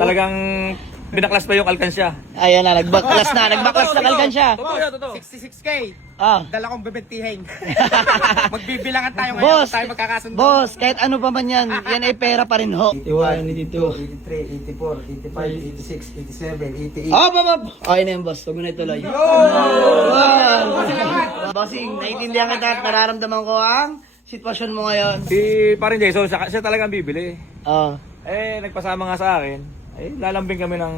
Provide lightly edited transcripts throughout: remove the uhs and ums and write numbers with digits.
Talagang binaklas pa yung alkansya. Ayan na, nagbaklas na alkansya. Totoo yan, totoo. 66K. Ah. Dala kong bebentihin. Magbibilangan tayo ngayon. Boss, Tayo magkakasundo. boss, kahit ano pa man yan ay pera pa rin ho. 81, 82, 83, 84, 85, 86, 87, 88. Oh, bab. Okay na yun, boss. Huwag mo na ituloy. Bossing, naiintindihan kita at nararamdaman ko ang sitwasyon mo ngayon. Si parin Jason, siya talagang bibili. Oh. Nagpasama nga sa akin. Lalambing kami ng,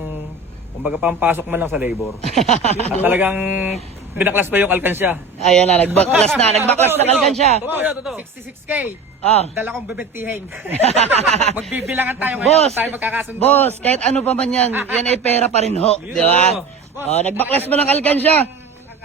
kumbaga, pampasok man lang sa labor. At talagang binaklas pa yung alkansya. Ayan na, nagbaklas na alkansya. Totoo yan, totoo. 66K. Ah. Dala kong bebentihin. Magbibilangan tayo ngayon. Boss, Tayo magkakasundo. boss, kahit ano pa man yan ay pera pa rin ho. Di ba? Oh, nagbaklas mo ng alkansya.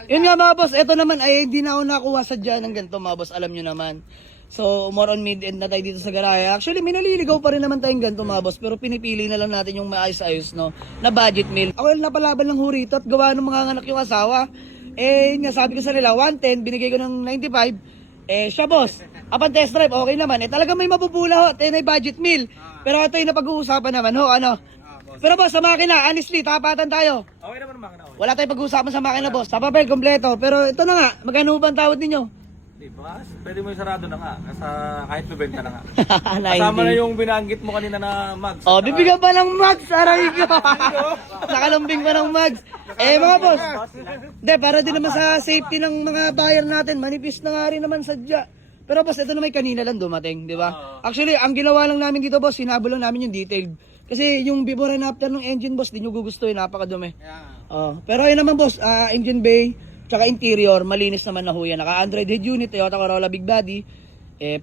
Yun nga mga boss, eto naman ay hindi na ako nakuha sa dyan ng ganito mga boss, alam nyo naman. So, more on mid-end na tayo dito sa garahe. Actually, may naliligaw pa rin naman tayong ganito mga boss, pero pinipili na lang natin yung maayos-ayos, no, na budget meal. Ako yung napalaban lang ho rito at gawa ng mga anak yung asawa. Yun nga, sabi ko sa nila, 110, binigay ko ng 95. Siya boss, upon test drive, okay naman. Talagang may mapupula ho, ay budget meal. Pero ito yung napag-uusapan naman ho, ano. Pero boss, sa makina, honestly, tapatan tayo. Okay naman mga na. Wala tayong pag-uusapan sa makina boss, sa papel, kompleto. Pero ito na nga, magkano ba ang tawad ninyo? Di ba? Pwede mo yung sarado na nga. Kahit bibenta na nga. 90. Kasama na yung binanggit mo kanina na mags. Oh, bibigyan pa ng mags, aray ko. Nakalambing pa ng mags. Mga boss. Hindi, para din naman sa safety ng mga buyer natin. Manipis na nga rin naman sadya. Pero boss, ito naman kanina lang dumating, di ba? Actually, ang ginawa lang namin dito boss, hinabol lang namin yung detailed. Kasi yung before and after ng engine boss, di nyo gugustuhin, napakadumi. Pero ayun naman boss, engine bay, tsaka interior, malinis naman na ho yan. Naka Android head unit, Toyota Corolla Big Body.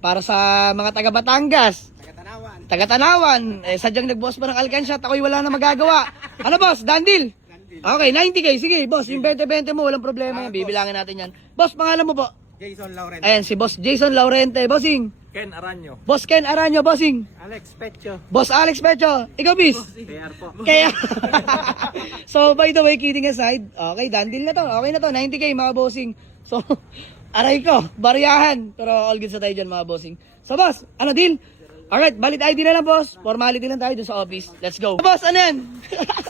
Para sa mga taga Batangas, taga Tanawan, sadyang nagbukas pa ng alkansya at ako'y wala na magagawa. Ano boss, dandil? Okay, 90K, sige boss, yung 20-20 mo, walang problema yan, bibilangin natin yan. Boss, pangalan mo po? Jason Laurent. Ayan, si boss Jason Laurente, bossing. Ken Aranyo. Boss Ken Aranyo, bossing. Alex Pecho. Boss Alex Pecho, ikaw bis? PR po. Kaya, so by the way, kidding aside, okay, dandil na to, okay na to, 90K mga bossing. So, aray ko, bariyahan, pero all good sa tayo dyan mga bossing. So boss, ano deal? Alright, valid ID na lang boss, formality lang tayo dun sa office, let's go. Boss, ano yan?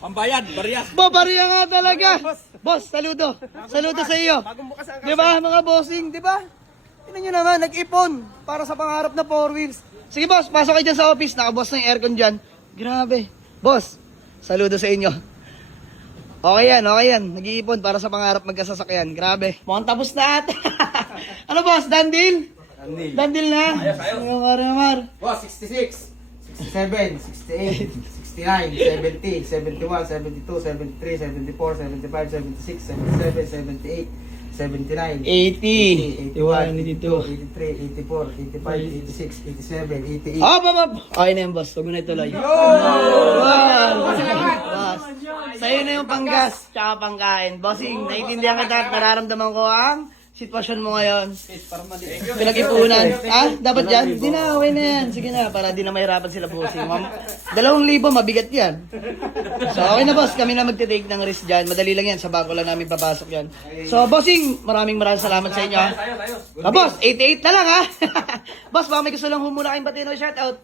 Pambayad, bariyas. Bariya nga talaga. Boss, saludo. Saludo sa iyo. Bagong bukas ang Di ba mga bossing, di ba? Tingnan nyo naman, nag-ipon para sa pangarap na 4 wheels. Sige boss, pasok kayo dyan sa office, nakaboss na yung aircon dyan. Grabe. Boss, saludo sa inyo. Okay yan. Nag-iipon para sa pangarap magkasasakyan. Grabe. Mukhang tapos na ata. Ano boss, dandil? Dandil na. Ayos. Boss, 66, 67, 68, 69, 70, 71, 72, 73, 74, 75, 76, 77, 78, 79, 80. 81, 82, 83, 84, 85, 86, 87, 88. Oh, bab. Okay na yan, boss. Huwag mo na ituloy. Wow. Boss. Sa'yo na yung panggas, tsaka pangkain. Bossing, naiintindihan kita at nararamdaman ko ang sitwasyon mo ngayon. Pinag-ipunan. Dapat yan? Di na, okay na yan. Sige na, para di na mahirapan sila bossing. 2,000, mabigat yan. So, okay na boss, kami na magte-take ng risk dyan. Madali lang yan, sa bangko lang namin papasok yan. So, bossing, maraming salamat sa inyo. Boss, 88 na lang ha. Boss, baka may gusto lang humula kayong batino shoutout.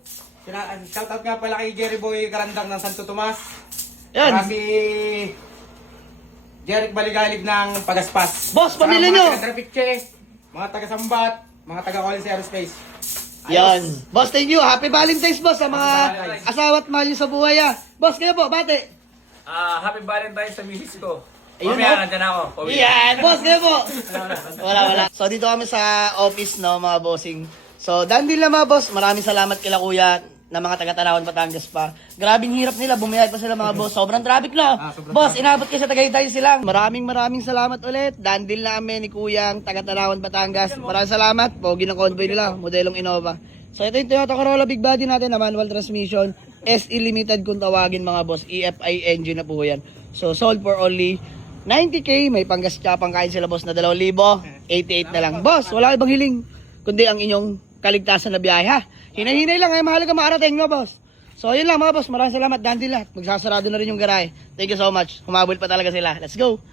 Shoutout nga pala kay Jerry Boy Karandang ng Santo Tomas. Yan. Si Jeric Baligalig ng Pagaspas. Boss, pamilya nyo. Mga taga-Trapiche, mga taga-Sambat, mga taga-Collins Aerospace. Yan. Boss, thank you. Happy Valentine's, boss, sa mga asawa at mahal nyo sa buhay, ha. Boss, kayo po, bate. Happy Valentine's sa misis ko. Ayun, Mamaya, oh. nandyan ako. Pauwi. Yan, boss, kayo po. Wala. So, dito kami sa office, no, mga bossing. So, dandil na mga boss. Maraming salamat kila kuya na mga taga-Tanawan, Batangas pa. Grabing hirap nila, bumiyay pa sila mga boss. Sobrang traffic na. Boss, inabot kayo sa Tagaytay sila. Maraming salamat ulit. Dandil na kami ni Kuyang, taga-Tanawan, Batangas. Maraming salamat. Pogi ng convoy nila, modelong Innova. So ito yung Toyota Corolla Big Body natin na manual transmission. SE Limited kung tawagin mga boss. EFI engine na po yan. So sold for only 90K. May panggas tsaka pangkain sila boss na 2,000. 88 na lang. Boss, wala ibang hiling kundi ang inyong kaligtasan na biyahe ha. Hinay-hinay lang, mahalaga maarating no boss. So yun lang mga boss, maraming salamat, dandil lahat. Magsasarado na rin yung garahe. Thank you so much, humabol pa talaga sila. Let's go!